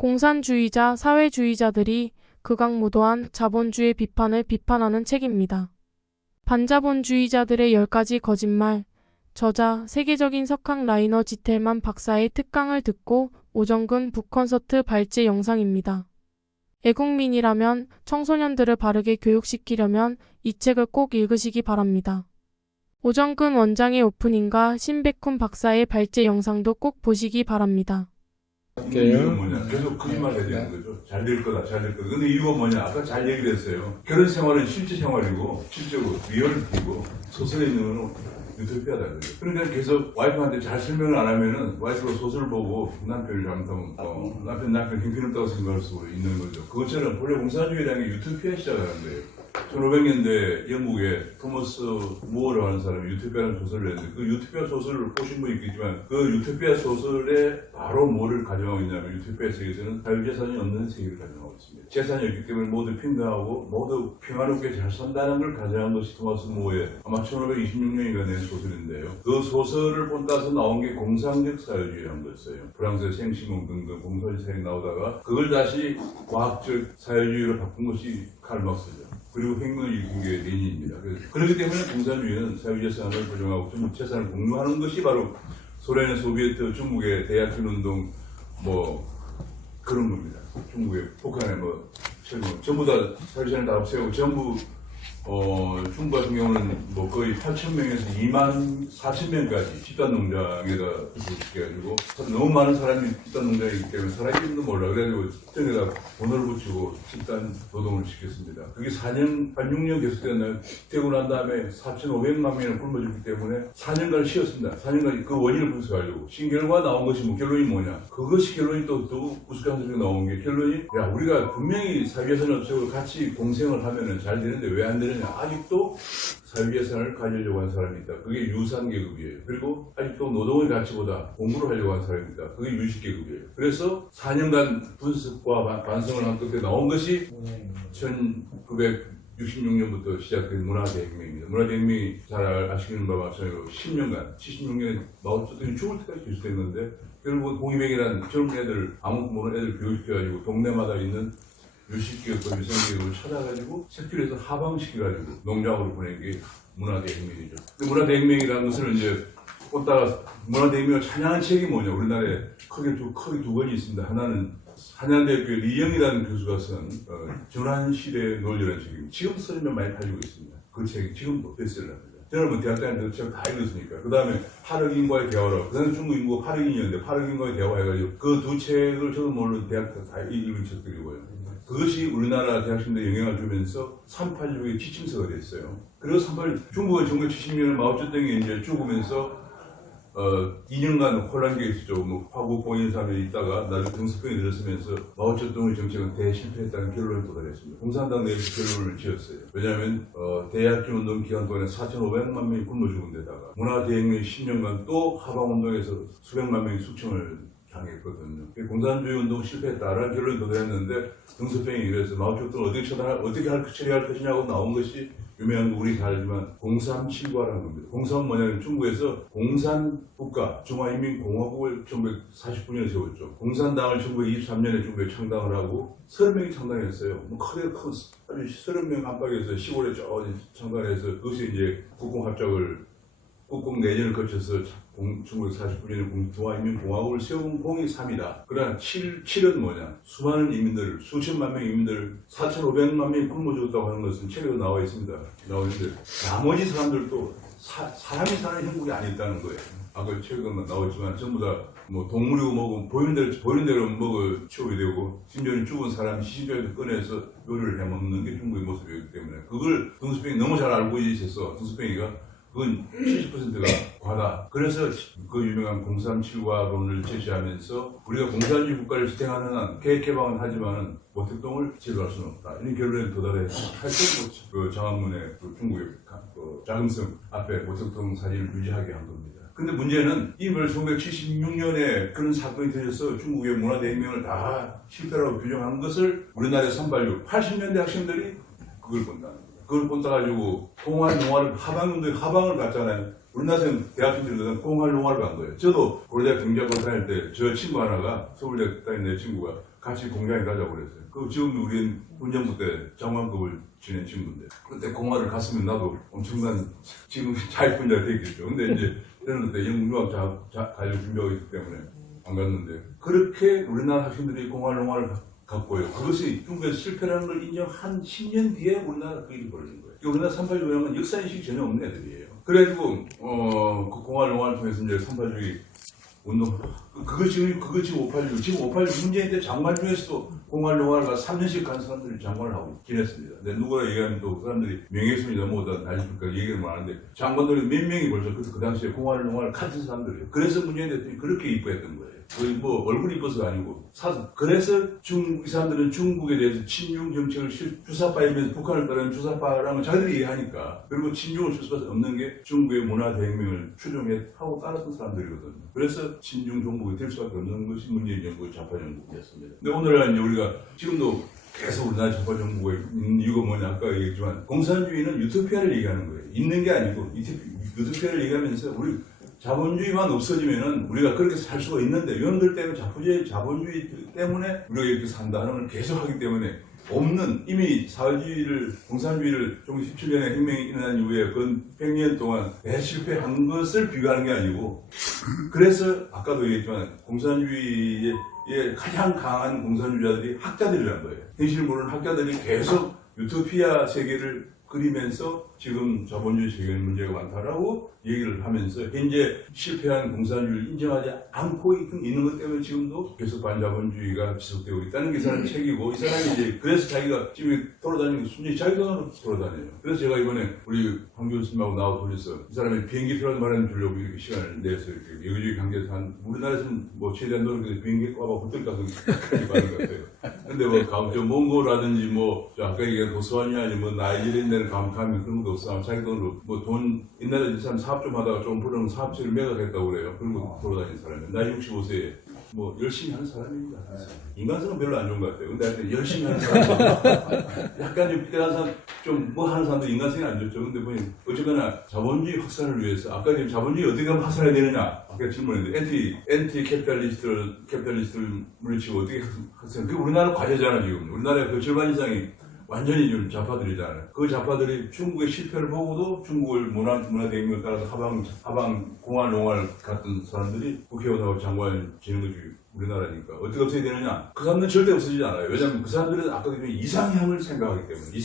공산주의자, 사회주의자들이 극악무도한 자본주의 비판을 비판하는 책입니다. 반자본주의자들의 10가지 거짓말. 저자, 세계적인 석학 라이너 지텔만 박사의 특강을 듣고 오정근 북콘서트 발제 영상입니다. 애국민이라면 청소년들을 바르게 교육시키려면 이 책을 꼭 읽으시기 바랍니다. 오정근 원장의 오프닝과 신백훈 박사의 발제 영상도 꼭 보시기 바랍니다. 이유는 뭐냐? 계속 거짓말 해야 되는 거죠. 잘 될 거다, 잘 될 거다. 근데 이유가 뭐냐? 아까 잘 얘기를 했어요. 결혼 생활은 실제 생활이고, 실제고, 리얼리티고, 소설에 있는 거는 유토피아다. 그러니까 계속 와이프한테 잘 설명을 안 하면은, 와이프가 소설을 보고 남편을 잘못하면, 남편 형편없다고 생각할 수 있는 거죠. 그것처럼 본래 공산주의라는 게 유토피아 시작하는 거예요. 1500년대 영국에 토머스 무어라고 하는 사람이 유토피아라는 소설을 냈는데 그 유토피아 소설을 보신 분이 있겠지만 그 유토피아 소설에 바로 뭐를 가정하고 있냐면 유토피아 세계에서는 자유재산이 없는 세계를 가정하고 있습니다. 재산이 없기 때문에 모두平等하고 모두 평화롭게 잘 산다는 걸 가정한 것이 토머스 무어의 아마 1526년인가 낸 소설인데요. 그 소설을 본따서 나온 게 공상적 사회주의라는 거였어요. 프랑스의 생시몬 등등 공산주의 사회에 나오다가 그걸 다시 과학적 사회주의로 바꾼 것이 칼 막스죠. 그리고 혁명을 일으킨 게 레닌입니다. 그렇기 때문에 공산주의는 사회재산을 보장하고 전부 재산을 공유하는 것이 바로 소련의 소비에트, 중국의 대약균운동 뭐 그런 겁니다. 중국의 북한의 뭐 철문 전부 다 사회재산을 다 없애고 전부 중국 같은 경우는 뭐 거의 8,000명에서 24,000명까지 집단농장에다 구속시켜가지고 너무 많은 사람이 집단농장이기 때문에 살아있는 줄도 몰라. 그래가지고 정에다 번호를 붙이고 집단 노동을 시켰습니다. 그게 4년, 한 6년 계속되었나요? 되고 난 다음에 4,500만 명을 굶어 죽기 때문에 4년간 쉬었습니다. 4년간 그 원인을 분석하려고. 신결과 나온 것이 뭐 결론이 뭐냐? 그것이 결론이 또 우스꽝스럽게 나온 게 결론이 야 우리가 분명히 사회재산을 없애고 같이 공생을 하면은 잘 되는데 왜 안 되느냐? 아직도 사회재산을 가지려고 하는 사람이 있다. 그게 유산계급이에요. 그리고 아직도 노동의 가치보다 공부를 하려고 하는 사람이 있다. 그게 유식계급이에요. 그래서 4년간 분석과 반성을 한 끝에 나온 것이 1966년부터 시작된 문화대혁명입니다. 문화대혁명이 잘 아시는 바와 마찬가지로 10년간, 76년에 마오쩌둥이 죽을 때까지 계속됐는데 결국 공이백이라는 젊은 애들, 아무것도 모르는 애들 교육시켜가지고 동네마다 있는 유식기업과 유산기업을 찾아가지고 색출해서 하방시켜가지고 농장으로 보낸 게 문화대혁명이죠. 문화대혁명이라는 것을 이제 꽂다가 문화대혁명을 찬양한 책이 뭐냐. 우리나라에 크게 두 권이 있습니다. 하나는 한양대학교 리영이라는 교수가 쓴 전환시대의 논리라는 책입니다. 지금도 쓰면 많이 팔리고 있습니다. 그 책이 지금도 베스트셀러입니다. 저는 뭐 대학 다닐 때도 책 다 읽었으니까. 그 다음에 8억 인과의 대화로, 그 다음에 중국 인구가 8억 인이었는데 8억 인과의 대화 해가지고 그 두 책을 저도 모르는 대학 때 다 읽은 책들이고요. 그것이 우리나라 대학생들에 영향을 주면서 386의 지침서가 됐어요. 그리고 중국은 1970년에 마오쩌둥이 이제 죽으면서 2년간 혼란기에 있었죠. 뭐 화국 공인 사람이 있다가 나중에 등수병이 들었으면서 마오쩌둥의 정책은 대실패했다는 결론에 도달했습니다. 공산당 내에서 결론을 지었어요. 왜냐하면 대약균운동 기간 동안에 4,500만 명이 굶어 죽은 데다가 문화대혁명 10년간 또 하방운동에서 수백만 명이 숙청을 당했거든요. 공산주의 운동 실패했다라는 결론이 도달했는데 등수병이 이래서 마오쩌둥 어떻게 처리할 것이냐고 나온 것이 유명한 거 우리 다 알지만 공삼칠과라는 겁니다. 공삼은 뭐냐면 중국에서 공산국가 중화인민공화국을 1949년에 세웠죠. 공산당을 1923년에 중국에 창당을 하고 30명이 창당했어요. 뭐 크게 큰 아주 30명 안팎에서 시골에 창당해서 그것이 이제 국공 내전을 거쳐서 1949년에 중화인민공화국을 세운 공이 3이다. 그러나 7은 뭐냐? 수많은 인민들, 수천만 명 인민들, 4,500만 명이 굶어 죽었다고 하는 것은 책에도 나와 있습니다. 나오는데 나머지 사람들도 사람이 사는 형국이 아니었다는 거예요. 아까 책에도 나왔지만 전부 다 뭐 동물이고 뭐고 보이는 대로 먹어 치우게 되고 심지어는 죽은 사람이 시신뼈에서 꺼내서 요리를 해먹는 게 중국의 모습이기 때문에 그걸 등수병이 너무 잘 알고 있어서 등수병이가 그건 70%가 과다. 그래서 그 유명한 037과론을 제시하면서 우리가 공산주의 국가를 지탱하는 한 개혁개방은 하지만은 모택동을 제도할 수는 없다. 이런 결론에 도달해서 하여튼 그 장안문의 그 중국의 그 자금성 앞에 모택동 사진을 유지하게 한 겁니다. 근데 문제는 이걸 1976년에 그런 사건이 터져서 중국의 문화대혁명을 다 실패라고 규정한 것을 우리나라의 선발류 80년대 학생들이 그걸 본다는 거예요. 그걸 본따가지고 공활농화를 하방을 갔잖아요. 우리나라에서는 대학생들은 공활농화를 간 거예요. 저도 고려대학 경제학과 다닐 때 저 친구 하나가 서울대학 다닌 내 친구가 같이 공장에 가자고 그랬어요. 그 지금도 우리는 군정부 때 장관급을 지낸 친구인데 그때 공화를 갔으면 나도 엄청난 지금 자위분자가 됐겠죠. 근데 이제 저는 그때 영유학 가려고 준비하고 있기 때문에 안 갔는데 그렇게 우리나라 학생들이 공화를 갔고요. 그것이 중국에서 실패라는 걸 인정한 10년 뒤에 우리나라 그 일이 벌어진 거예요. 우리나라 3.8주의는 역사인식이 전혀 없는 애들이에요. 그래가지고 그 공화를 통해서 이제 3.8주의 운동 그거 지금 5.86 지금 5.86 문재인 때 장관 중에서도 공화를 3년씩 간 사람들이 장관을 하고 지냈습니다. 근데 누구라 얘기하면 또 그 사람들이 명예훼손이 넘어오다 난리니까 얘기를 많은데 장관들이 몇 명이 벌써 그 당시에 공화를 같은 사람들이에요. 그래서 문재인 대통령이 그렇게 이뻐했던 거예요. 거의 뭐 얼굴이 이뻐서가 아니고 그래서 이 사람들은 중국에 대해서 친중 정책을 주사파이면서 북한을 따르는 주사파라는 자기들이 이해하니까 그리고 친중을 줄 수밖에 없는 게 중국의 문화 대혁명을 추종하고 따랐던 사람들이거든요. 그래서 친중 정부가 될 수밖에 없는 것이 문재인 정부의 좌파 정부였습니다. 근데 오늘날 이제 우리가 지금도 계속 우리나라 좌파 정부가 있는 이유가 뭐냐 아까 얘기했지만 공산주의는 유토피아를 얘기하는 거예요. 있는 게 아니고 유토피아를 얘기하면서 우리 자본주의만 없어지면은 우리가 그렇게 살 수가 있는데 이놈들 때문에 자본주의 때문에 우리가 이렇게 산다는 걸 계속하기 때문에 없는 이미 사회주의를 공산주의를 17년에 혁명이 일어난 이후에 그 100년 동안 대실패한 것을 비교하는 게 아니고 그래서 아까도 얘기했지만 공산주의의 가장 강한 공산주의자들이 학자들이라는 거예요. 현실을 모르는 학자들이 계속 유토피아 세계를 그리면서 지금 자본주의 세계에 문제가 많다라고 얘기를 하면서 현재 실패한 공산주의를 인정하지 않고 있는 것 때문에 지금도 계속 반자본주의가 지속되고 있다는 게 이 사람의 책이고 이 사람이 이제 그래서 자기가 지금 돌아다니는 게 순전히 자기 돈으로 돌아다녀요. 그래서 제가 이번에 우리 황 교수님하고 나와 돌려서 이 사람이 비행기표라도 마련해 주려고 이렇게 시간을 내서 이렇게 여기저기 관계에서 우리나라에서는 뭐 최대한 노력해서 비행기 꽈봐 호텔 가서까지 받는 것 같아요. 근데 뭐 몽고라든지 뭐 아까 얘기한 보스와니아 아니 뭐 나이지리아 데는 가면 그런 것도 없어. 자기 돈으로 뭐 돈 옛날에 이 사람 사업 좀 하다가 좀 부르면 사업체를 매각했다고 그래요. 그리고 돌아다니는 사람이에요. 나이 65세에 뭐 열심히 하는 사람입니다. 인간성은 별로 안 좋은 것 같아요. 근데 하여튼 열심히 하는 사람 약간 좀 비대한 사람 좀 뭐 하는 사람도 인간성이 안 좋죠. 근데 보니 어쨌거나 자본주의 확산을 위해서 아까 지금 자본주의 어떻게 하면 확산해야 되느냐 아까 질문했는데 엔티 캐피탈리스트를 물리치고 어떻게 확산 그게 우리나라 과제잖아 지금. 우리나라의 그 절반 이상이 완전히 좀 좌파들이잖아요. 그 좌파들이 중국의 실패를 보고도 중국을 문화 대혁명을 따라서 하방 공활 같은 사람들이 국회의원하고 장관을 지는 것이 우리나라니까 어떻게 없어야 되느냐? 그 사람들은 절대 없어지지 않아요. 왜냐하면 그 사람들은 아까 얘기한 이상향을 생각하기 때문에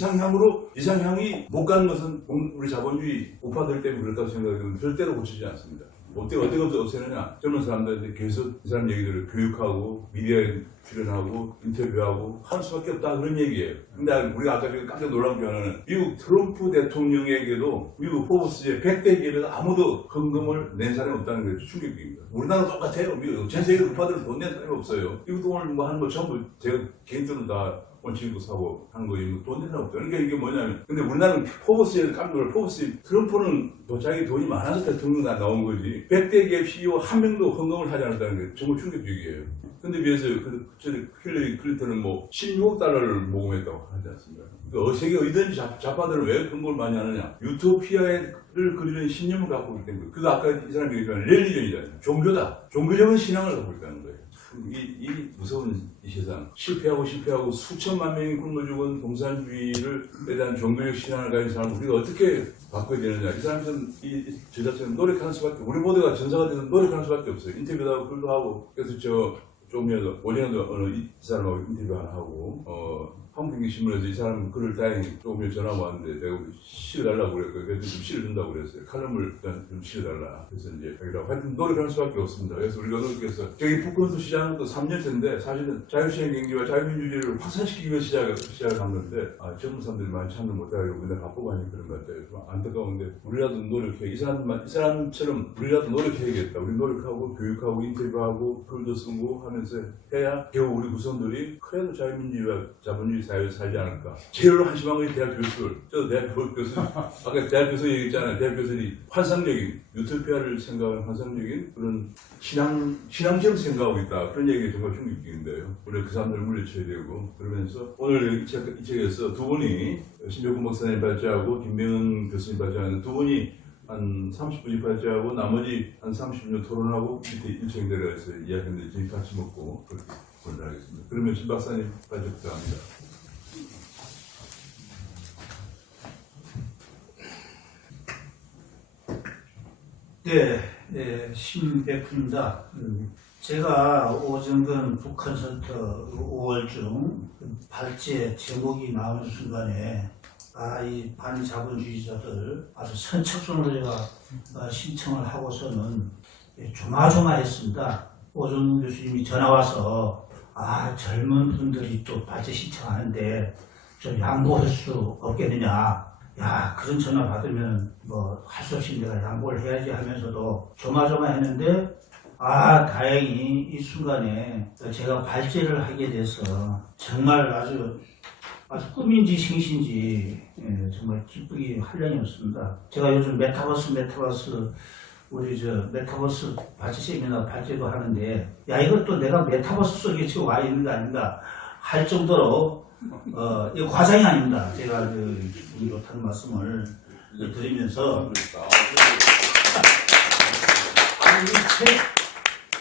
이상향이 못 가는 것은 우리 자본주의 우파들 때문에 그렇다고 생각하기 때문에 절대로 고치지 않습니다. 어떻게 없애느냐? 젊은 사람들한테 계속 이 사람 얘기들을 교육하고 미디어에 출연하고 인터뷰하고 하는 수밖에 없다 그런 얘기예요. 근데 우리가 아까 깜짝 놀란 게 하나는 미국 트럼프 대통령에게도 미국 포브스의 100대 기업에서 아무도 헌금을 낸 사람이 없다는 게 충격입니다. 우리나라 똑같아요. 미국 전 세계 우파들은 돈 낸 사람이 없어요. 미국 돈을 뭐 하는 거 전부 제가 개인적으로 다 원칙도 사고 하는 거지 돈 낸 사람 없다. 그러니까 이게 뭐냐면 근데 우리나라는 포브스에 깜짝 놀라 포브스 트럼프는 또 자기 돈이 많아서 대통령 나온 거지 100대 기업 CEO 한 명도 헌금을 하지 않았다는 게 정말 충격적이에요. 근데 비해서 힐러리 클린턴은 뭐 16억 달러를 모금했다고 하지 않습니까? 그러니까 세계 어디든지 좌파들은 왜 그런 걸 많이 하느냐? 유토피아를 그리는 신념을 갖고 있기 때문에 그거 아까 이 사람이 얘기했지만 렐리전이잖아요. 종교다. 종교적인 신앙을 갖고 있다는 거예요. 이 무서운 이 세상 실패하고 수천만 명이 굶어 죽은 공산주의를 대한 종교적 신앙을 가진 사람을 우리가 어떻게 바꿔야 되느냐. 이 사람들은 저 자체는 노력하는 수밖에 우리 모두가 전사가 되는 노력하는 수밖에 없어요. 인터뷰도 하고 글도 하고 그래서 조금 전에 오전에도 어느 이 사람하고 인터뷰 하나 하고 한국경제신문에서 이 사람 글을 다행히 조금 전에 전화가 왔는데 내가 실어달라고 그랬거든요. 그래서 좀 실어준다고 그랬어요. 칼럼을 일단 좀 실어달라. 그래서 이제 여기다가 하여튼 노력할 수밖에 없습니다. 그래서 우리가 노력해서 저기 북콘도 시작한 것도 3년째인데 사실은 자유시장 경제와 자유민주주의를 확산시키기 위해서 시작을 한 건데 젊은 사람들이 많이 참여 못하고 맨날 바쁘고 하니 그런 것 같아요. 좀 안타까운데 우리라도 노력해. 이 사람처럼 우리라도 노력해야겠다. 우리 노력하고 교육하고 인터뷰하고 글도 쓰고 하면서 해야 겨우 우리 구성들이 그래도 자유민주주의와 자본주의 사회에서 살지 않을까. 제일 한심한 것이 대학 교수들. 저도 대학 교수, 아까 대학 교수 얘기했잖아요. 대학 교수들이 환상적인, 유토피아를 생각하는 환상적인 그런 신앙처럼 생각하고 있다. 그런 얘기가 정말 충격적인데요. 우리 그 사람들을 물리쳐야 되고. 그러면서 오늘 이 책에서 두 분이, 신병근 목사님 발제하고 김병은 교수님 발제하는 두 분이 한 30분이 발제하고 나머지 한 30분 토론하고 밑에 일정 내려가서 이야기했는데 저희 같이 먹고 그렇게 하겠습니다. 그러면 신 박사님까지 부탁합니다. 네, 신백훈입니다. 제가 오정근 북컨서트 5월중 발제 제목이 나오는 순간에 이 반자본주의자들 아주 선착순으로 제가 신청을 하고서는 조마조마했습니다. 오정근 교수님이 전화와서 젊은 분들이 또 발제 신청하는데 좀 양보할 수 없겠느냐. 그런 전화 받으면 할 수 없이 내가 양보를 해야지 하면서도 조마조마했는데 다행히 이 순간에 제가 발제를 하게 돼서 정말 아주 꿈인지 생신지 정말 기쁘기 한량이었습니다. 제가 요즘 메타버스 우리 메타버스 발제 세미나 발제도 하는데 이것도 내가 메타버스 속에 지금 와 있는 거 아닌가 할 정도로 이거 과장이 아닙니다. 제가 기분이 좋다는 말씀을 드리면서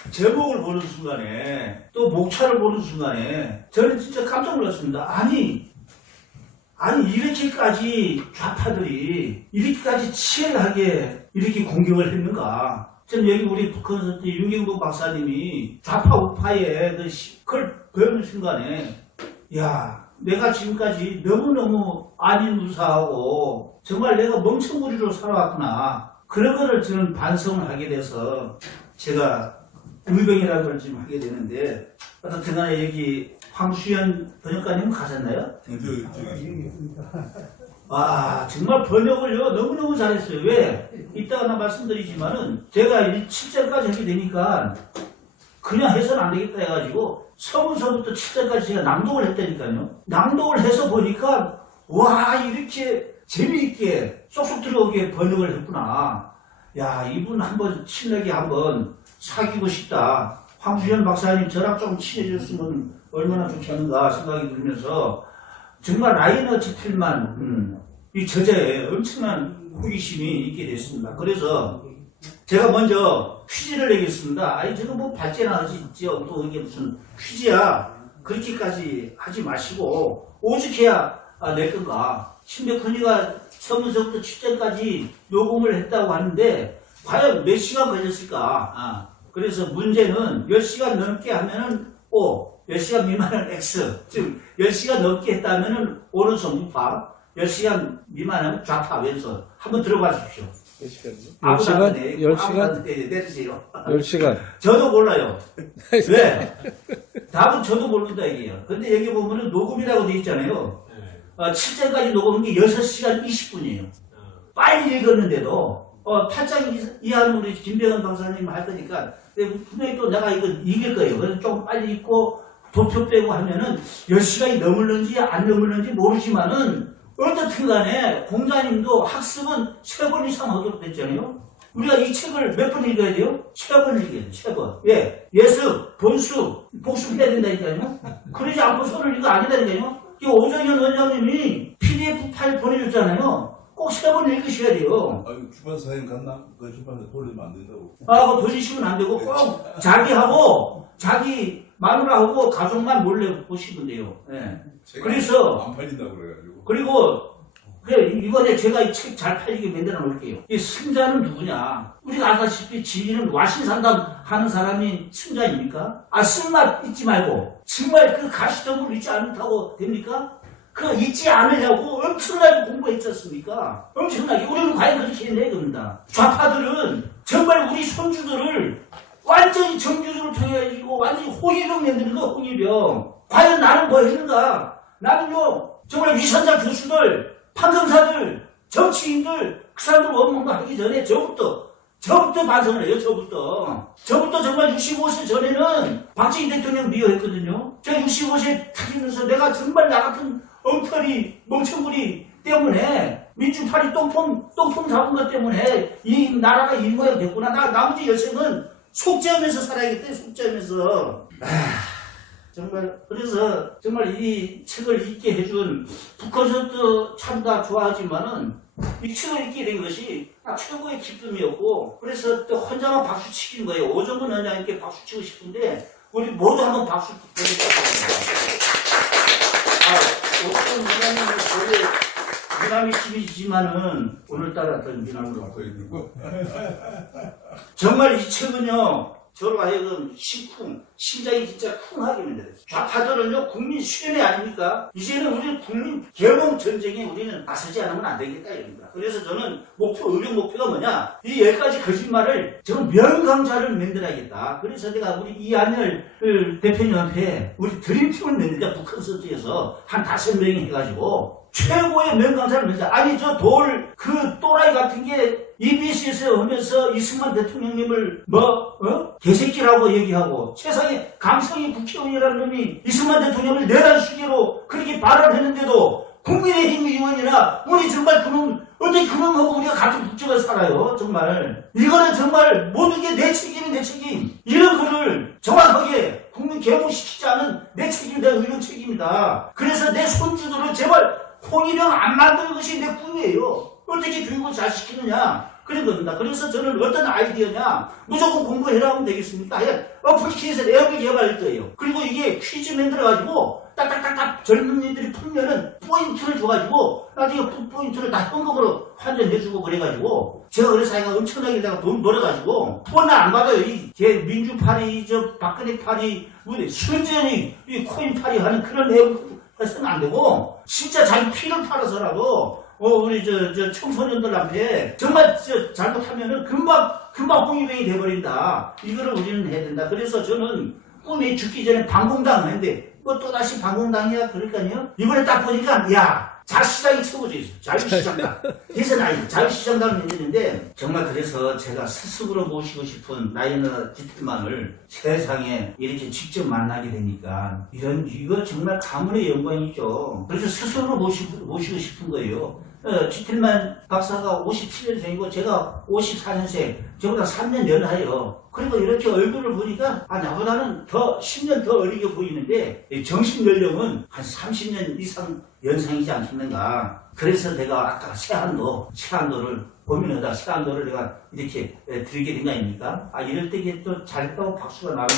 이 제목을 보는 순간에 또 목차를 보는 순간에 저는 진짜 깜짝 놀랐습니다. 아니 이렇게까지 좌파들이 이렇게까지 치열하게 이렇게 공격을 했는가? 저는 여기 우리 북컨서트 윤경복 박사님이 좌파 우파의 그걸 배우는 순간에 내가 지금까지 너무너무 안인무사하고 정말 내가 멍청부리로 살아왔구나. 그런 거를 저는 반성을 하게 돼서 제가 의병이라는 걸 지금 하게 되는데 어떻든 간에 여기 황수연 번역가님 가셨나요? 정말 번역을요 너무너무 잘했어요. 왜? 이따가 나 말씀드리지만은 제가 7절까지 하게 되니까 그냥 해서는 안 되겠다 해가지고 서문서부터 7절까지 제가 낭독을 했다니까요. 낭독을 해서 보니까 이렇게 재미있게 쏙쏙 들어오게 번역을 했구나. 이분 한번 친하게 한번 사귀고 싶다. 황수현 박사님 저랑 좀 친해졌으면 얼마나 좋겠는가 생각이 들면서 정말 라이너 지필만 이 저자의 엄청난 호기심이 있게 됐습니다. 그래서 제가 먼저 퀴즈를 내겠습니다. 저거 발제나 하지, 또 이게 무슨 퀴즈야. 그렇게까지 하지 마시고, 오죽해야 낼 건가. 신백훈이가 서문서부터 7절까지 녹음을 했다고 하는데, 과연 몇 시간 걸렸을까? 그래서 문제는 10시간 넘게 하면은 O, 10시간 미만은 X. 즉, 10시간 넘게 했다면은 오른손 우파, 10시간 미만은 좌파 왼손. 한번 들어봐 주십시오. 10시간? 10시간? 내주세요. 10시간. 저도 몰라요. 왜? 답은 저도 모른다 얘기예요. 근데 여기 보면은 녹음이라고 돼 있잖아요. 7절까지 녹음한 게 6시간 20분이에요. 빨리 읽었는데도 8장 이하는 우리 김병헌 박사님 할 거니까 분명히 또 내가 이거 이길 거예요. 그래서 좀 빨리 읽고 도표 빼고 하면은 10시간이 넘을는지 안 넘을는지 모르지만은 어떻든 간에 공자님도 학습은 3번 이상 하도록 됐잖아요. 우리가 이 책을 몇 번 읽어야 돼요? 3번 읽어야 돼요. 3번. 왜? 예습, 본수, 복습해야 된다니까요. 그러지 않고 손을 이거 아니다니까요. 이 오정현 원장님이 PDF 파일 보내줬잖아요. 꼭 3번 읽으셔야 돼요. 주반사 사장님 갔나? 그 주반사 돌리면 안 된다고. 그거 돌리시면 안 되고 꼭 자기하고 자기 마누라하고 가족만 몰래 보시면 돼요. 네. 그래서 안 팔린다고 그래가지고. 그리고 이번에 제가 이 책 잘 팔리게 만들어 놓을게요. 이 승자는 누구냐? 우리가 아다시피 진리는 와신상담 하는 사람이 승자입니까? 쓴맛 잊지 말고 정말 그 가시덤을 잊지 않다고 됩니까? 그 잊지 않으려고 엄청나게 공부했지 않습니까? 엄청나게. 우리는 과연 그렇게 해내야 됩니다. 좌파들은 정말 우리 손주들을 완전히 정규직을 통해가지고 완전히 홍위병 만드는 거, 홍위병. 과연 나는 뭐 했는가? 나는요, 정말 위선자 교수들, 판검사들, 정치인들, 그 사람들 원망도 하기 전에 저부터 반성을 해요, 저부터 정말 65세 전에는 박정희 대통령 미워했거든요. 제가 65세 타면서 내가 정말 나 같은 엉터리, 멍청구리 때문에 민주파리 똥폼 잡은 것 때문에 이 나라가 이 모양 됐구나. 나머지 여생은 속죄하면서 살아야겠다, 속죄하면서. 정말, 그래서 정말 이 책을 읽게 해준 북컨서트 참 다 좋아하지만은 이 책을 읽게 된 것이 최고의 기쁨이었고, 그래서 또 혼자만 박수 치긴 거예요. 오정근 원장님께 박수 치고 싶은데, 우리 모두 한번 박수 보내드리겠습니다. 어떤 미남은 원래 미남이 집이지만은 오늘따라 더 미남으로 갖고 있는 거. 정말 이 책은요, 저로 하여금 심장이 진짜 쿵하게 만들었어요. 좌파들은요, 국민 수련회 아닙니까? 이제는 우리는 국민 개몽 전쟁에 우리는 나서지 않으면 안 되겠다, 이럽니다. 그래서 저는 의령 목표가 뭐냐? 이 10가지 거짓말을 저는 명강자를 만들어야겠다. 그래서 내가 우리 이한열 대표님한테 우리 드림팀을 만들자, 북한 선수에서 한 5명이 해가지고 최고의 명강자를 만들자. 아니, 그 또라이 같은 게 EBC에서 오면서 이승만 대통령님을 개새끼라고 얘기하고 세상에 감성이 국회의원이라는 놈이 이승만 대통령을 내란 수계로 그렇게 발언했는데도 국민의힘 의원이나 우리 정말 어떻게 그놈하고 우리가 같은 국적을 살아요. 정말 이거는 정말 모든 게 내 책임이 내 책임. 이런 거를 정확하게 국민 개몽시키지 않은 내 책임이다. 의료 책임이다. 그래서 내 손주들을 제발 홍위병 안 만드는 것이 내 꿈이에요. 어떻게 교육을 잘 시키느냐 그런 겁니다. 그래서 저는 어떤 아이디어냐, 무조건 공부해라 하면 되겠습니까? 어플리케이션 앱을 개발할 거예요. 그리고 이게 퀴즈 만들어가지고 딱딱딱딱 젊은이들이 풀면은 포인트를 줘가지고 나중에 그 포인트를 다 현금으로 환전해주고 그래가지고 제가 그래서 엄청나게 내가 돈 벌어가지고 폰을 안 받아요. 이게 민주파리, 박근혜 파리, 순전히 이 코인 파리 하는 그런 앱을 해서는 안 되고 진짜 자기 피를 팔아서라도 우리 청소년들한테 정말 잘못하면은 금방 홍위병이 돼버린다. 이거를 우리는 해야 된다. 그래서 저는 꿈이 죽기 전에 반공당 했는데 또다시 반공당이야. 그러니까요. 이번에 딱 보니까 자유시장이 최고죠. 자유시장당. 대선 아니죠. 자유시장당을 했는데 정말 그래서 제가 스스로 모시고 싶은 라이너 지틀만을 세상에 이렇게 직접 만나게 되니까 이거 정말 가문의 영광이죠. 그래서 스스로 모시고 싶은 거예요. 지틀만 박사가 57년생이고 제가 54년생, 저보다 3년 연하예요. 그리고 이렇게 얼굴을 보니까 나보다는 10년 더 어리게 보이는데 정신 연령은 한 30년 이상 연상이지 않겠는가. 그래서 내가 아까 세한도를 고민하다 세한도를 내가 이렇게 드리게 된 거 아닙니까? 이럴 때 이게 또 잘했다고 박수가 나오면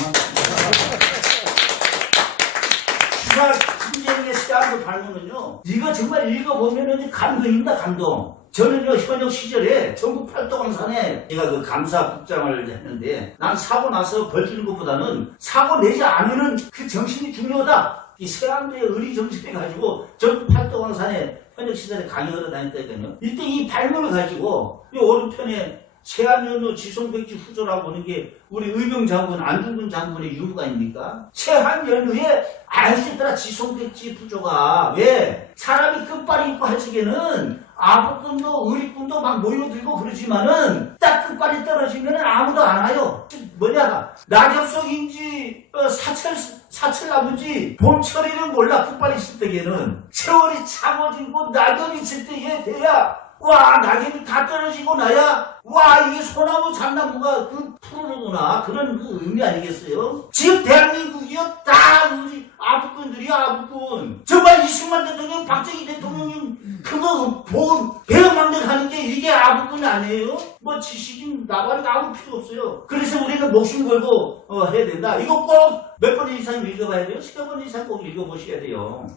기사 김재룡의 세한도 발문은요, 이거 정말 읽어보면은 감동입니다. 감동. 저는요, 현역 시절에 전국 팔도강산에 제가 그 감사국장을 했는데 난 사고 나서 벌 주는 것보다는 사고 내지 않으면 그 정신이 중요하다. 이 세안도의 의리 정신을 가지고 전국 팔도강산에 현역 시절에 강의하러 다녔다니까요. 이때 이 발문을 가지고 이 오른편에 세안연우 지송백지 후조라고 하는 게 우리 의병 장군 안중근 장군의 유무가 아닙니까? 세안연우의 알 수 있더라. 지송백지 후조가 왜 사람이 끝발이 있고 할 적에는 아부꾼도 의리꾼도 막 모여들고 그러지만은 딱 끝발이 떨어지면은 아무도 안 와요. 낙엽속인지 사철나무인지 봄철에는 몰라. 끝발이 있을 때에는 세월이 차고지고 낙엽이 칠 때에 돼야 낙엽이 다 떨어지고 나야 이게 소나무 잡나무가 그 푸르르구나. 그런 그 의미 아니겠어요? 지금 대한민국이요 다 우리 아부꾼들이야. 아부꾼 정말 이승만 대통령, 박정희 대통령님 그거 배영망덕 하는 게 이게 아부꾼이 아니에요? 지식인 나발이 아무 필요 없어요. 그래서 우리는 목숨 걸고 해야 된다. 이거 꼭 몇 번 이상 읽어봐야 돼요. 10번 이상 꼭 읽어보셔야 돼요.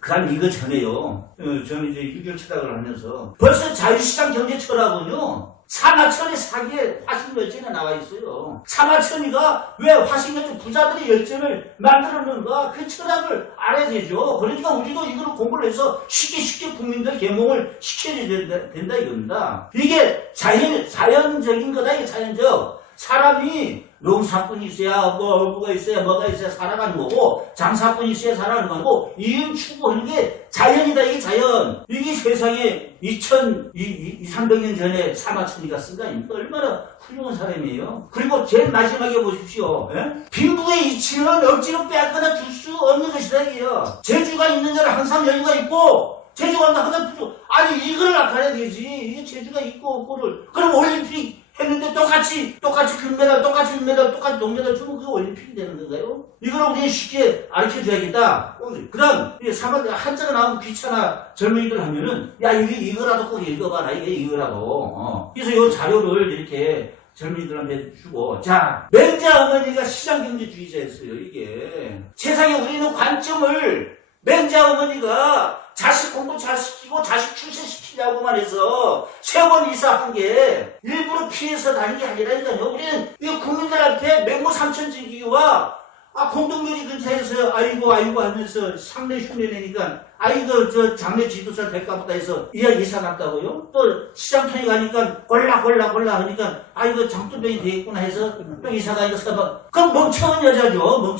그 다음 이거 전에요. 저는 이제 6.25 철학을 하면서 벌써 자유시장 경제 철학은요, 사마천의 사기에 화신열전에 나와 있어요. 사마천이가 왜 화신열전 부자들의 열전을 만들었는가, 그 철학을 알아야 되죠. 그러니까 우리도 이걸 공부를 해서 쉽게 국민들 개몽을 시켜야 된다 이겁니다. 이게 자연적인 거다. 이게 자연적. 사람이 농사꾼이 있어야 어부가 있어야 뭐가 있어야 살아가는 거고, 장사꾼이 있어야 살아가는 거고, 이윤 추구하는 게 자연이다. 이게 자연. 이게 세상에 300년 전에 사마천이가 쓴 거 아닙니까? 얼마나 훌륭한 사람이에요. 그리고 제일 마지막에 보십시오. 빈부의 이치는 억지로 빼앗거나 줄 수 없는 것이다. 이게요. 재주가 있는 데는 항상 여유가 있고, 재주가 없는 데는 항상 부족. 이걸 나타내야 되지. 이게 재주가 있고 없고를. 그럼 올림픽 했는데 똑같이 금메달, 똑같이 동메달 주면 그게 올림픽이 되는 건가요? 이거를 우리 쉽게 가르쳐줘야겠다. 그 다음, 한자가 나오면 귀찮아 젊은이들 하면은, 이거라도 꼭 읽어봐라. 이거라도. 그래서 이 자료를 이렇게 젊은이들한테 주고. 자, 맹자 어머니가 시장경제주의자였어요. 이게 세상에 우리는 관점을 맹자 어머니가 자식 공부 잘 시키고 자식 출세시키려고만 해서 3번 이사한 게 일부러 피해서 다닌 게 아니라니까요. 우리는 이 국민들한테 맹모 삼천지기와 공동묘지 근처에서 아이고 하면서 상례 흉내 내니까 아이고 저 장례 지도사 될까 보다 해서 이사 갔다고요. 또 시장통에 가니까 골라 하니까 아이고 장돌뱅이 되겠구나 해서 또 이사 가니까 서당. 그럼 멍청한 여자죠.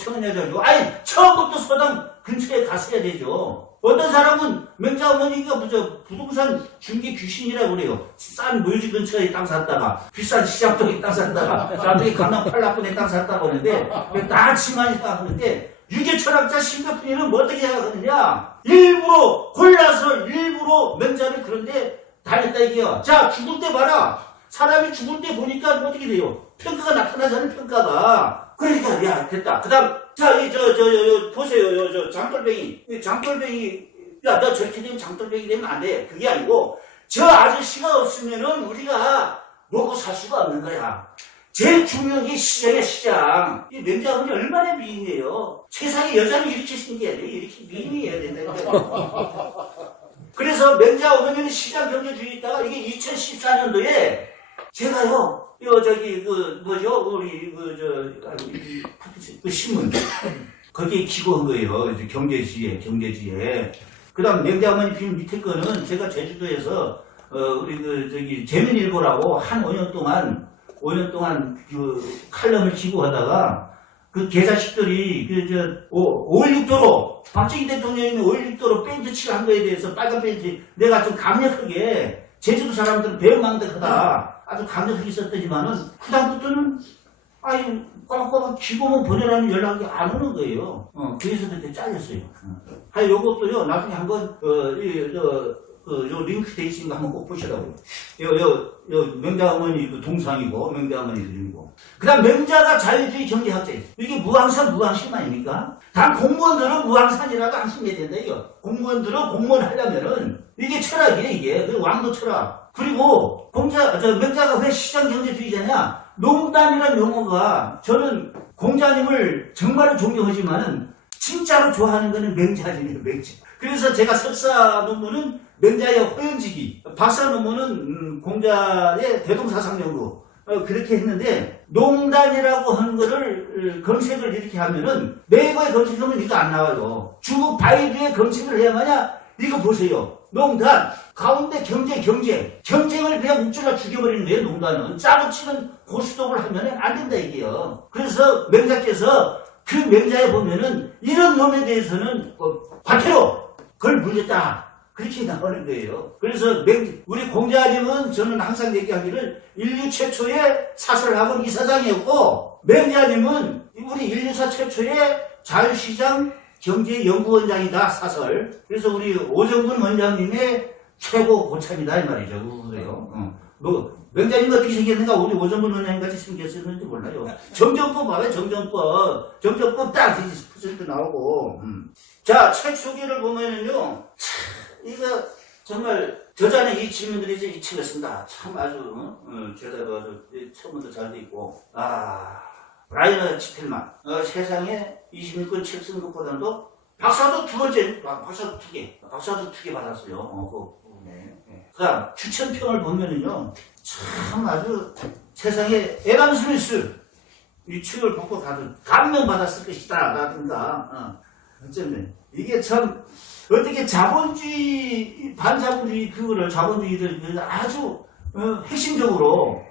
아니 처음부터 서당 근처에 갔어야 되죠. 어떤 사람은 맹자 어머니가 부동산 중개 귀신이라고 그래요. 싼 묘지 근처에 땅 샀다가 비싼 시장통에 땅 샀다가 나중에 강남 팔락군에 땅 샀다고 하는데 나치만이 하는데 유교 철학자 심덕분이는 뭐 어떻게 생각하느냐. 일부러 골라서 일부러 맹자를 그런데 다녔다 이게요. 자, 죽을 때 봐라. 사람이 죽을 때 보니까 어떻게 돼요? 평가가 나타나잖아요. 평가가. 그러니까 야 됐다. 그다음 자, 보세요. 저 장돌뱅이. 야, 너 저렇게 되면 장돌뱅이 되면 안 돼. 그게 아니고, 저 아저씨가 없으면은 우리가 먹고 살 수가 없는 거야. 제일 중요한 게 시장이야, 시장. 이 맹자 어머니 얼마나 미인해요. 세상에 여자는 이렇게 생겨야 돼. 이렇게 미인해야 된다. 그래서 맹자 어머니는 시장 경제주의 있다가 이게 2014년도에 제가요, 그 신문. 거기에 기고한 거예요. 이제 경제지에. 그 다음, 맹자 어머니 필 밑에 거는 제가 제주도에서, 재민일보라고 한 5년 동안 칼럼을 기고하다가 그 계자식들이 5.16도로, 박정희 대통령이 5.16도로 페인트 칠을 한 거에 대해서 빨간 페인트 내가 좀 강력하게 제주도 사람들은 배은망덕하다. 아주 강력하게 썼더니만은, 그다음부터는, 꼬박꼬박 기고문 보내라는 연락이 안 오는 거예요. 그래서 그때 잘렸어요. 요것도요, 나중에 한번, 요 링크 돼 있으니까 한번 꼭 보시라고요. 맹자 어머니 그 동상이고, 맹자 어머니 이름이고. 그 다음 맹자가 자유주의 경제학자예요. 이게 무항산, 무항심 아닙니까? 단 공무원들은 무항산이라도 항심해야 된다, 이거. 공무원들은 공무원 하려면은, 이게 철학이에요, 이게. 그 왕도 철학. 그리고, 맹자가 왜 시장 경제주의자냐? 농단이라는 용어가, 저는 공자님을 정말로 존경하지만은, 진짜로 좋아하는 거는 맹자님이에요, 맹자. 그래서 제가 석사 논문은 맹자의 호연지기, 박사 논문은 공자의 대동사상연구, 그렇게 했는데, 농단이라고 하는 거를 검색을 이렇게 하면은, 네이버에 검색하면 이거 안 나와요. 중국 바이두에 검색을 해야만야, 이거 보세요. 농단, 가운데 경쟁을 그냥 묵줄라 죽여버리는 거예요, 농단은. 짜고 치는 고스톱을 하면 안 된다, 이게요. 그래서 맹자께서 그 맹자에 보면은, 이런 놈에 대해서는, 과태료, 그걸 물렸다. 그렇게 나오는 거예요. 그래서 우리 공자님은 저는 항상 얘기하기를 인류 최초의 사설학원 이사장이었고, 맹자님은 우리 인류사 최초의 자유시장 경제연구원장이다, 사설. 그래서 우리 오정근 원장님의 최고 고참이다, 이 말이죠. 그래요. 맹자님 어떻게 생겼는가? 우리 오정근 원장님 같이 생겼었는지 몰라요. 정정법 봐봐요, 정정법. 정정법 딱 20% 나오고. 자, 책 소개를 보면은요, 이거 정말 저자는 이 질문들이 이제 이 책을 쓴다. 참 아주 제대로 아주 처음부터 잘 돼 있고. 브라이너 치펠만 세상에 26권 책 쓴 것보다도 박사도 두 개 받았어요. 그다음 추천평을 보면은요, 참 아주 세상에 에단 스미스 이 책을 보고 다들 감명 받았을 것이다 라든가. 어쩌면 이게 참 어떻게 자본주의 반자본주의 그거를 자본주의를 아주 핵심적으로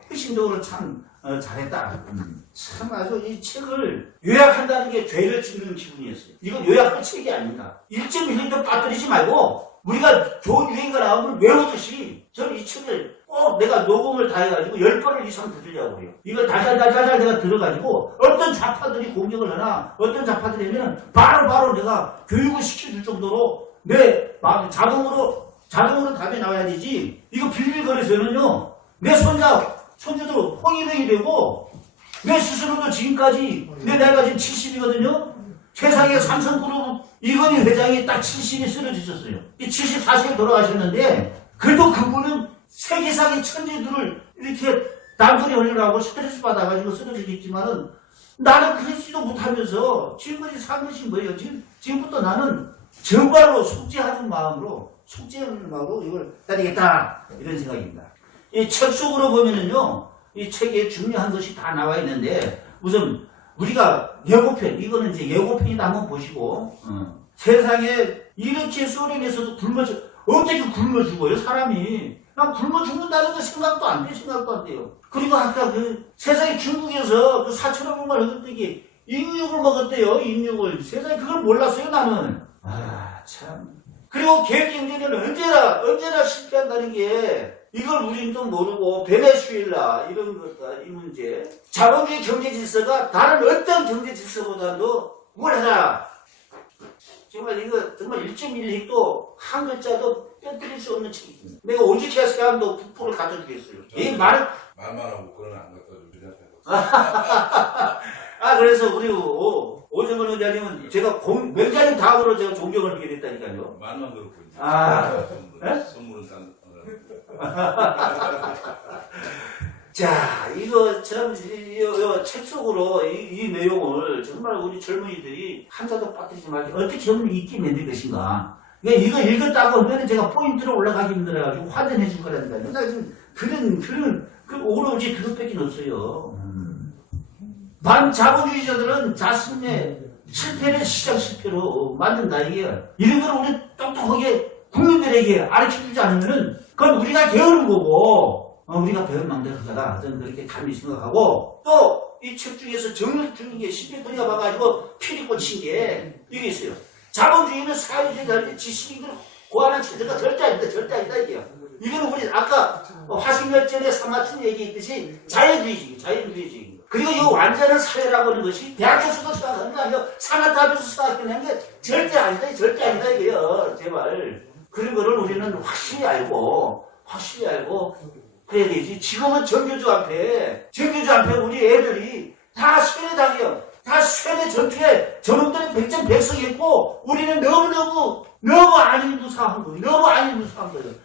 참 잘했다. 참 아주 이 책을 요약한다는 게 죄를 짓는 기분이었어요. 이건 요약할 책이 아닙니다. 1.1도 빠뜨리지 말고 우리가 좋은 유행가 나오면 외우듯이 저는 이 책을 꼭 내가 녹음을 다 해가지고 10번을 이상 들으려고 해요. 이걸 달달달달 내가 들어가지고 어떤 좌파들이 공격을 하나 어떤 좌파들이 하면 바로 내가 교육을 시켜줄 정도로 내 자동으로 답이 나와야 되지. 이거 빌빌거려서는요, 내 손주들 홍위병이 되고 내 스스로도 지금까지 내 나이가 지금 70이거든요. 세상에 삼성그룹 이건희 회장이 딱 70이 쓰러지셨어요. 74세에 돌아가셨는데 그래도 그분은 세계상의 천재들을 이렇게 남들이 하려고 스트레스 받아가지고 쓰러지겠지만은 나는 그러지도 못하면서 지금까지 산 것이 뭐예요? 지금부터 나는 정말로 속죄하는 마음으로 이걸 따르겠다 이런 생각입니다. 이 책 속으로 보면은요, 이 책에 중요한 것이 다 나와 있는데 우선 우리가 예고편, 이거는 이제 예고편이다 한번 보시고 세상에 이렇게 소련에서도 어떻게 굶어 죽어요 사람이. 난 굶어 죽는다는 거 생각도 안 돼요. 그리고 아까 그 세상에 중국에서 그 4,500만 흑돼지 인육을 먹었대요. 인육을. 세상에 그걸 몰랐어요 나는. 아 참. 그리고 계획경제는 언제나 실패한다는 게 이걸 우리는 또 모르고 베네수엘라 이런 것과 이 문제. 자본주의 경제 질서가 다른 어떤 경제 질서보다도 우월하다. 정말 이거 정말 1.1핵도 한 글자도 뼈뜨릴 수 없는 책입니다. 내가 오죽해야 사람도 국보를 가져주겠어요. 이 말은 말만 하고 그런 안 갖다 주냐. 그래서 우리 오정근 의장님은 제가 명장님 다음으로 제가 존경을 하게 됐다니까요. 말만 그렇고 이제. 선물은 딴. 자, 이거 참, 책 속으로 이 내용을 정말 우리 젊은이들이 한자도 빠뜨리지 말고 어떻게 하면 있게 만들 것인가. 이거 읽었다고 하면 제가 포인트로 올라가기 힘들어가지고 화전해 줄 거라니까요. 나 지금 오로지 그것밖에 없어요. 반자본주의자들은 자신의 실패를 시장 실패로 만든다, 이게. 이런 걸 우리 똑똑하게 국민들에게 알려주지 않으면은 그건 우리가 게으른 거고, 우리가 배운 망대로 하다가 저는 그렇게 감히 생각하고, 또 이 책 중에서 정을 주는 게 쉽게 들여봐가지고 피리 꽂힌 게 이게 있어요. 자본주의는 사회주의자들의 지식인을 고하는 체제가 절대 아니다 이게요. 이거는 우리 아까 화승열전에 사마춘 얘기했듯이 자연주의지. 그리고 이 완전한 사회라고 하는 것이 대학교에서도 생각하는 거 아니에요. 산하탑에서 생각하는 게 절대 아니다 이게요. 제발. 그런 거를 우리는 확실히 알고 그래야 되지. 지금은 정교조 앞에 우리 애들이 다 세뇌당해요. 다 세뇌 전투에 저놈들은 100점 100석했고 우리는 너무 안일 무사한 거예요.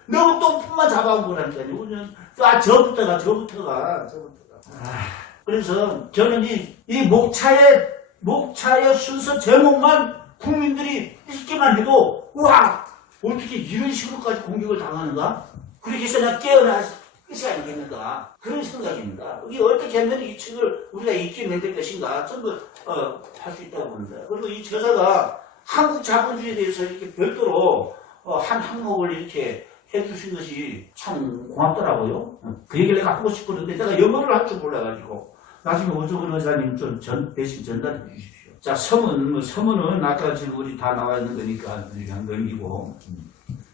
너무 똥품만 잡아온 거라니까요. 우리는 저부터가. 그래서 저는 이 목차의 순서 제목만 국민들이 읽기만 해도 와 어떻게 이런 식으로까지 공격을 당하는가? 그렇게 해서 내가 깨어날 끝이 아니겠는가? 그런 생각입니다. 이게 어떻게 하면 이 책을 우리가 읽게 만들 것인가? 전부 할 수 있다고 봅니다. 그리고 이 저자가 한국 자본주의에 대해서 이렇게 별도로 한 항목을 이렇게 해주신 것이 참 고맙더라고요. 그 얘기를 내가 하고 싶었는데 내가 영어를 할 줄 몰라가지고 나중에 오정근 의사님 좀 대신 전달해 주십시오. 자, 서문은 아까 지금 우리 다 나와 있는 거니까 그냥 넘기고.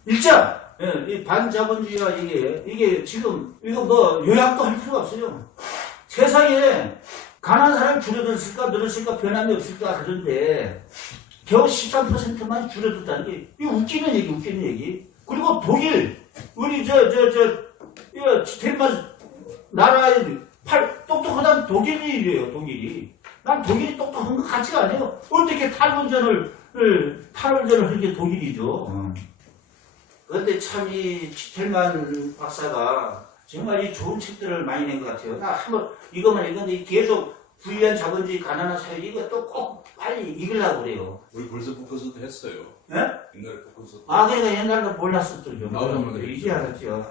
1장! 이 반자본주의와 이게 지금, 이거 요약도 할 필요가 없어요. 세상에 가난한 사람이 줄어들었을까, 늘었을까, 변함이 없을까, 그런데 겨우 13%만 줄어들었다는 게, 이 웃기는 얘기. 그리고 독일, 우리 덴마크 나라에 똑똑하다는 독일이. 난 독일이 똑똑한 것 같지가 않아요. 어떻게 탈원전을 한 게 독일이죠. 그런데 참 이 치텔만 박사가 정말 이 좋은 책들을 많이 낸 것 같아요. 나 한번 이것만 읽었는데 계속 부유한 자본주의 가난한 사회 이거 또 꼭 빨리 읽으려고 그래요. 우리 벌써 북커서도 했어요. 예? 옛날에 북커서. 그러니까 옛날에 몰랐었죠. 이제 알았죠.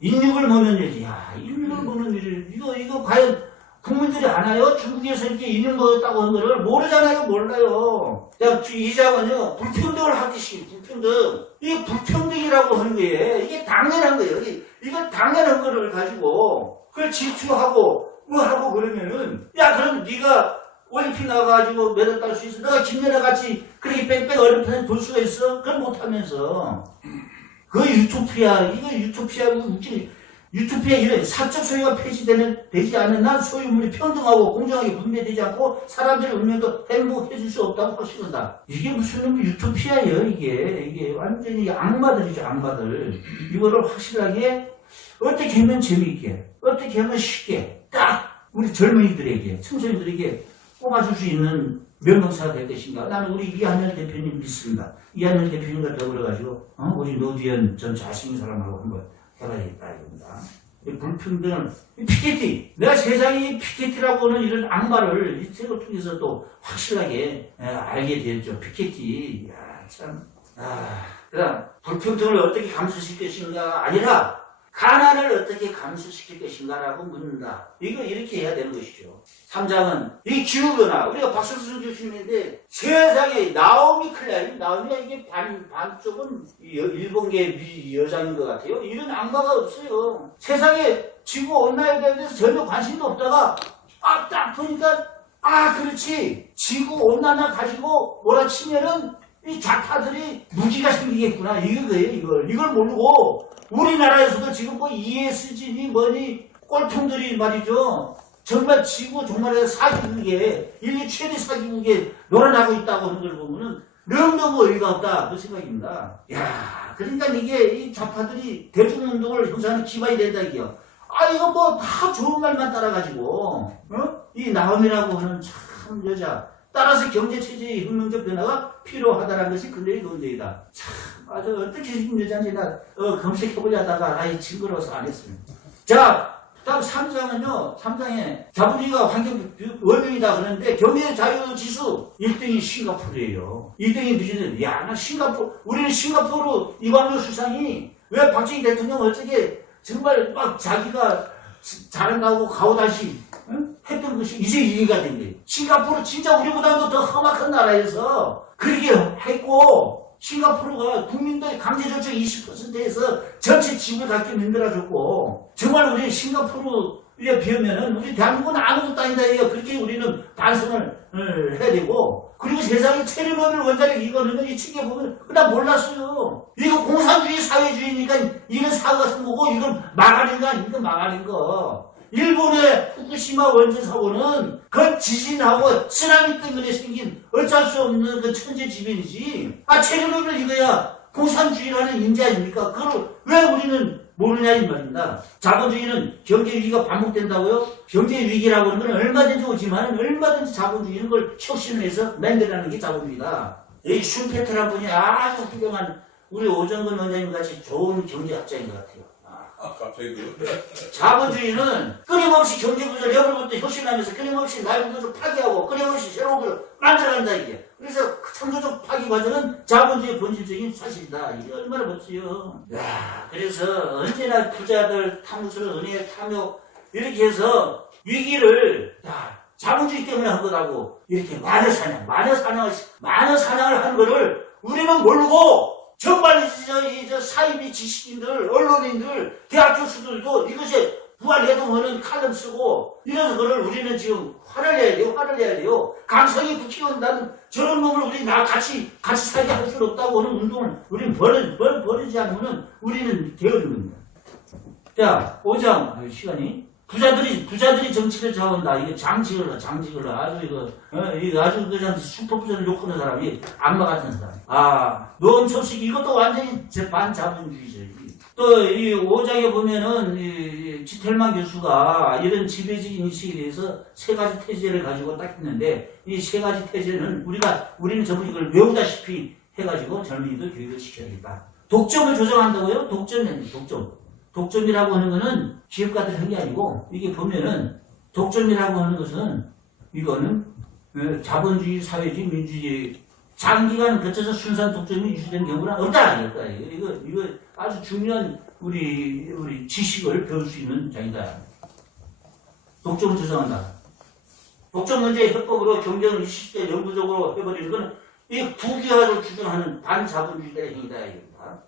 인육을 먹는 일이지. 인육을 먹는 일. 이거 과연 국민들이 아나요? 중국에서 이렇게 인육 먹었다고 하는 거를 몰라요. 이 장은요, 불평등을 하듯이, 불평등. 이게 불평등이라고 하는 거예요. 이게 당연한 거예요. 이걸 당연한 거를 가지고, 그걸 질투하고, 하고 그러면은, 그럼 네가 올림픽 나가가지고 메달 딸 수 있어? 너가 김연아 같이 그렇게 빽빽 어렵게 볼 수가 있어? 그건 못하면서. 그거 유토피아, 웃기지. 유토피아 이런 사적 소유가 되지 않는 난 소유물이 평등하고 공정하게 분배되지 않고 사람들의 운명도 행복해질 수 없다고 하시는다. 이게 무슨 유토피아예요, 이게. 완전히 악마들이죠, 악마들. 이거를 확실하게 어떻게 하면 재미있게, 어떻게 하면 쉽게, 딱 우리 젊은이들에게, 청소년들에게 뽑아줄 수 있는 명명사가 될 것인가. 나는 우리 이한열 대표님 믿습니다. 이한열 대표님과 더불어가지고, 우리 노지연 전 잘생긴 사람하고 한번 해봐야겠다, 이겁니다. 이 불평등을, 이 피케티. 내가 세상에 이 피케티라고 하는 이런 악마를 이 책을 통해서 또 확실하게 알게 되었죠. 피케티. 야, 참. 그다음, 불평등을 어떻게 감수시킬 것인가 아니라, 가난을 어떻게 감수시킬 것인가라고 묻는다. 이거 이렇게 해야 되는 것이죠. 3장은 이 기후변화, 우리가 박성순 교수님인데 세상에 나오미 클라인, 나오미가 이게 반쪽은 일본계 여장인 것 같아요. 이런 악마가 없어요. 세상에 지구 온난화에 대해서 전혀 관심도 없다가 딱 보니까 그렇지, 지구 온난화 가지고 몰아치면은 이 좌파들이 무기가 생기겠구나. 이거예요. 이걸 모르고 우리나라에서도 지금 뭐 ESG니 뭐니 꼴통들이 말이죠. 정말 지구 종말의 사기국에, 인류 최대 사기국에 놀아나고 있다고 하는 걸 보면은 너무너무 어이가 없다. 그 생각입니다. 야, 그러니까 이게 이 좌파들이 대중운동을 형성하는 기반이 된다 이게요. 이거 뭐 다 좋은 말만 따라가지고, 이 나옴이라고 하는 참 여자. 따라서 경제체제의 혁명적 변화가 필요하다는 것이 근대의 논제이다. 참, 아주 어떻게 생긴 여자인지 나 검색해보려다가 징그러워서 안 했습니다. 자, 다음 3장은요, 3장에 자본주의가 환경 원명이다 그러는데 경제 자유지수 1등이 싱가포르예요. 2등이 미주는, 나 우리는 싱가포르 이광료 수상이 왜 박정희 대통령 어떻게 정말 막 자기가 잘한다고 가오다시 했던 것이 이제 이해가 된 거예요. 싱가포르 진짜 우리보다도 더 험악한 나라에서 그렇게 했고, 싱가포르가 국민들 강제저축 20%에서 전체 지분을 갖게 만들어줬고, 정말 우리 싱가포르에 비하면은 우리 대한민국은 아무것도 아니다. 그렇게 우리는 반성을 해야 되고, 그리고 세상에 체르노빌 원자력 이거는 이 책에 보면 그냥 몰랐어요. 이거 공산주의 사회주의니까 이런 사고가 생기고 이건 망하는 거 아닙니까? 망하는 거. 일본의 후쿠시마 원전 사고는 그 지진하고 쓰나미 때문에 생긴 어쩔 수 없는 그 천재지변이지. 체르노빌 이거야 공산주의라는 인재 아닙니까? 그걸 왜 우리는 모르냐 이 말입니다. 자본주의는 경제위기가 반복된다고요? 경제위기라고 하는 건 얼마든지 오지만 얼마든지 자본주의는 걸 혁신을 해서 만들어내는 게 자본주의다. 이 슌페트란 분이 아주 훌륭한 우리 오정근 원장님 같이 좋은 경제학자인 것 같아요. 갑자기 자본주의는 끊임없이 경제구조를 여러분부터 혁신하면서 끊임없이 나의 구조를 파괴하고 끊임없이 새로운 걸 만들어간다 이게. 그래서 창조적 파괴 과정은 자본주의의 본질적인 사실이다. 이게 얼마나 멋져요. 그래서 언제나 부자들 탐구스러운 은혜 탐욕 이렇게 해서 위기를 자본주의 때문에 한 거라고 이렇게 마녀사냥을 하는 거를 우리는 모르고 정말 저 사이비 지식인들, 언론인들, 대학 교수들도 이것에 부활해동하는 칼럼 쓰고 이런 거를 우리는 지금 화를 내야 돼요. 감성이 국회의원 나는 저런 놈을 우리 같이 살게 할 수는 없다고 하는 운동을 우리는 버리지 않으면 우리는 게으른 겁니다. 자, 5장 시간이. 부자들이 정치를 좌우한다. 이게 장직을 아주 이거 아주 그냥 슈퍼부자를 욕하는 사람이 악마 같은 사람. 노원 소식 이것도 완전히 반자본주의죠. 또 이 5장에 보면은 이 지텔만 교수가 이런 지배적인 인식에 대해서 세 가지 태제를 가지고 딱 했는데 이 세 가지 태제는 우리는 전부 이걸 외우다시피 해가지고 젊은이들 교육을 시켜야겠다. 독점을 조정한다고요? 독점이라고 하는 거는 기업 같은 한 게 아니고, 이게 보면은, 독점이라고 하는 것은, 이거는, 자본주의, 사회주의, 민주주의, 장기간 거쳐서 순수한 독점이 유지되는 경우는 없다. 이거 아주 중요한 우리 지식을 배울 수 있는 장이다. 독점을 조정한다. 독점 문제의 협법으로 경쟁을 20대 영구적으로 해버리는 건, 이 국유화를 주장하는 반자본주의자의 행위다.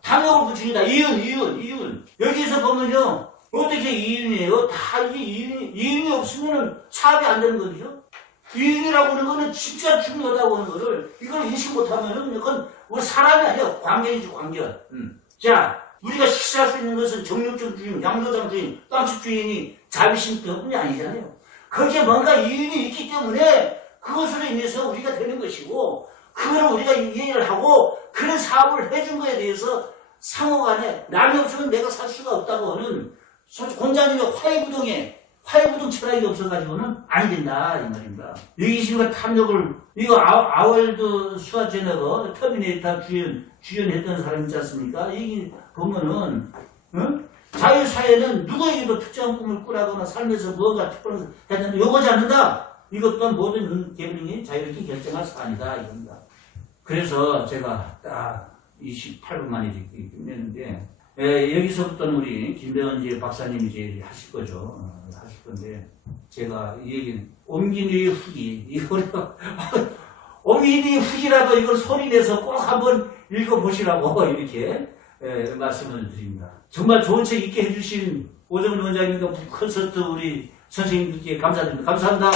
탐욕을 부추긴다. 이윤. 여기서 보면요. 어떻게 이윤이에요? 다 이게 이윤이 없으면 사업이 안 되는 거죠. 이윤이라고 하는 거는 진짜 중요하다고 하는 거를 이걸 인식 못하면은 이건 우리 사람이 아니야. 관계이지, 관계. 자, 우리가 식사할 수 있는 것은 정육점 주인, 양조장 주인, 빵집 주인이 자비심 때문이 아니잖아요. 거기에 뭔가 이윤이 있기 때문에 그것으로 인해서 우리가 되는 것이고, 그거를 우리가 이해를 하고 그런 사업을 해준 거에 대해서 상호간에 남이 없으면 내가 살 수가 없다고 하는 권장님의 화해부동 철학이 없어가지고는 안 된다 이 말입니다. 여기시가 탐욕을 이거 아월드 슈와제네거 터미네이터 주연했던 사람 있지 않습니까? 여기 보면은 자유사회는 누구에게도 특정한 꿈을 꾸라거나 삶에서 무언가 특별한 것을 해야 되는 요구하지 않는다. 이것 또한 모든 개인이 자유롭게 결정할 사안이다. 이겁니다. 그래서 제가 딱 28분 만에 이렇게 끝냈는데, 여기서부터는 우리 김병헌 이제 박사님이 이제 하실 거죠. 하실 건데, 제가 이 얘기는 옴기니의 후기, 이거 옴기니의 후기라도 이걸 소리내서 꼭 한번 읽어보시라고 이렇게 말씀을 드립니다. 정말 좋은 책 읽게 해주신 오정훈 원장님과 콘서트 우리 선생님들께 감사드립니다. 감사합니다.